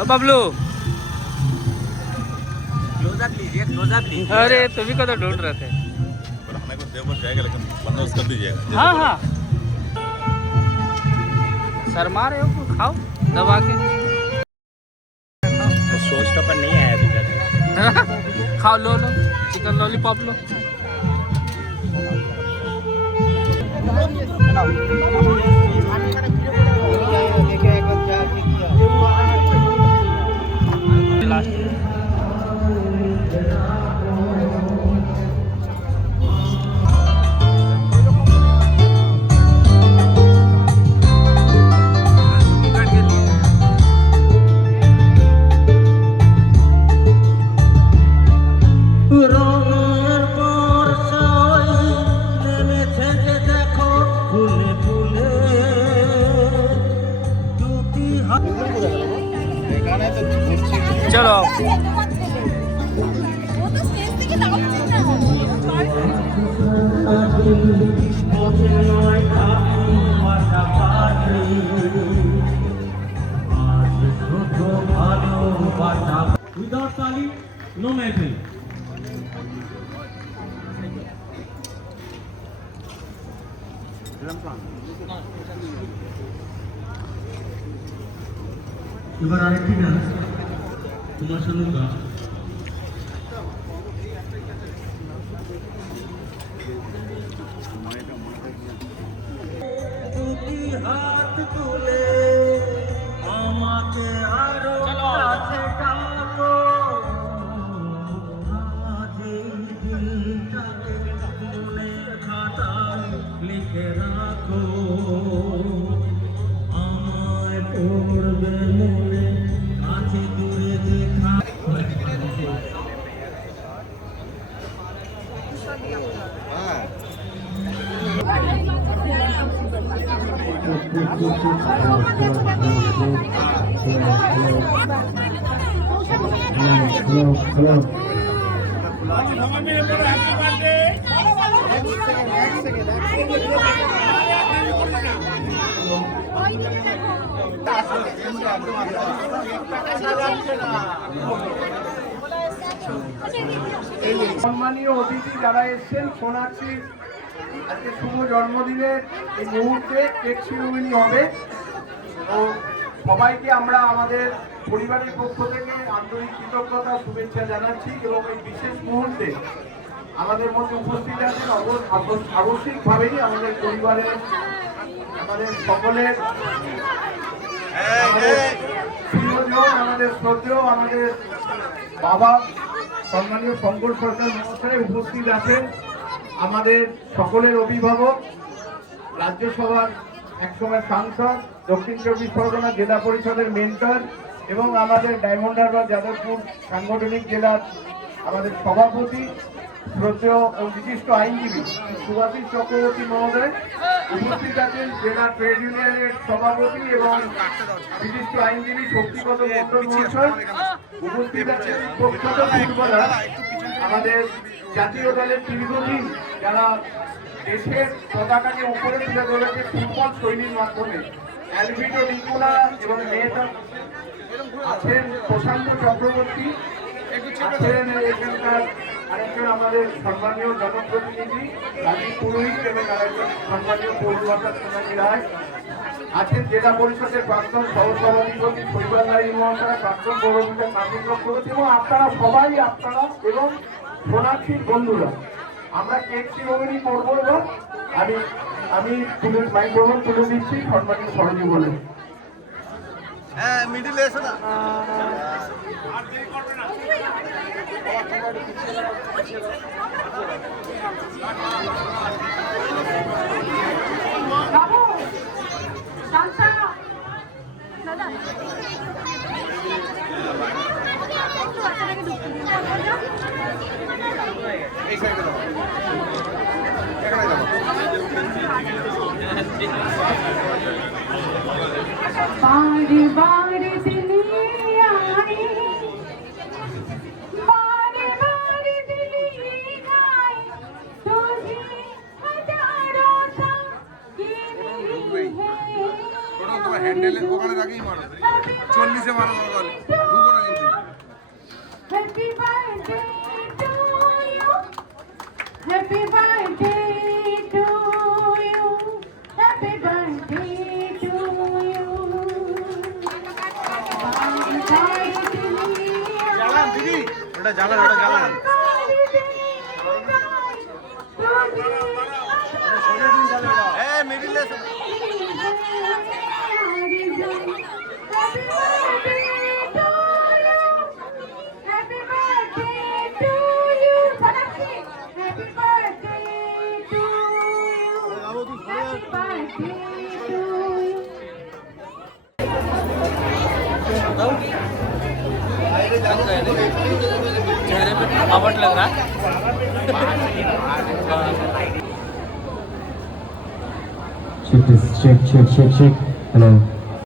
ओ Bablu close up लीजिए, close up लीजिए। अरे तुम्ही को तो ढूंढ रहे थे। बढ़ाने को देवघर जाएगा लेकिन बंदोबस्त कर दीजिएगा। हाँ हाँ शर्मा रहे हो खाओ दबा के शो स्टॉपर नहीं आया अभी तक। खाओ लो लो चिकन लॉलीपॉप लो। चलो Without tali, no mehfil. এবার আরেকটি গান তোমার সঙ্গে গা হাত তুলে আমাকে আরো কাছে টানো আজ এই দিনটাকে মনের খাতায় লিখে রাখো আমায় পড়বে মনে কাছে দূরে দেখা সম্মানীয় অতিথি যারা এসেছেন সোনাক্ষী আজকে শুভ জন্মদিনের এই মুহূর্তে কেক সেরেমনি হবে। তো সবাইকে আমরা আমাদের পরিবারের পক্ষ থেকে আন্তরিক কৃতজ্ঞতা শুভেচ্ছা জানাচ্ছি এবং এই বিশেষ মুহূর্তে আমাদের মধ্যে উপস্থিত আছেন আবশ্যিকভাবেই আমাদের পরিবারের আমাদের সকলের প্রিয়জন আমাদের শ্রদ্ধেয় আমাদের বাবা সম্মানীয় শঙ্কর সরকার মহাশয় উপস্থিত আছেন। আমাদের সকলের অভিভাবক রাজ্যসভার একসময় সাংসদ দক্ষিণ চব্বিশ পরগনা জেলা পরিষদের মেন্টর এবং আমাদের ডায়মন্ড হারবার যাদবপুর সাংগঠনিক জেলার আমাদের সভাপতি শ্রদ্ধেয় ও বিশিষ্ট আইনজীবী সুভাষিস চক্রবর্তী মহোদয় উপস্থিত আছেন। জেলা ট্রেড ইউনিয়নের সভাপতি এবং বিশিষ্ট আইনজীবী শক্তিগত মন্ডল মহাশয় উপস্থিত আছেন। প্রখ্যাত ফুটবলার আমাদের জাতীয় দলের দীর্ঘদিন যারা দেশের পতাকাকে উপরে তুলে ধরেছে ফুটবল শৈলীর মাধ্যমে অ্যালভিটো নিকোলা এবং মেয়েটা আছেন প্রশান্ত চক্রবর্তী আছেন এখানকার আরেকজন আমাদের সম্মানীয় জনপ্রতিনিধি রাজীব পুরোহিত এবং আরেকজন সম্মানীয় পৌরবাসা সোনালী রায় আছেন। জেলা পরিষদের প্রাক্তন সহসভাধিপতি শৈবাল রায় মহাশয় প্রাক্তন পৌরবিদ্যা কার্তিক চক্রবর্তী এবং আপনারা সবাই আপনারা এবং সোনাক্ষীর বন্ধুরা আমরা কেক সেরেমনি করবো এবং আমি মাইক্রোফোন তুলে দিচ্ছি সম্মানীয় সরজি বলে। হ্যাঁ মিডিলে এসো না। এই সাইডে দাও। এখানে দাও। बारी बारी दिली आई बारी बारी दिली आई तुझे हजारों सा ये मेरी है তোমার হ্যান্ডেলে ওখানে রাখেই মারো 40-এ মারো দরকার ঢুকো না কিন্তু Happy birthday to you. Happy birthday to you. Happy birthday to you. জ্বালান দিদি ওটা জ্বালান এই মিডিলে चेहरे पे थकावट लग रहा है Check this. Check. Hello.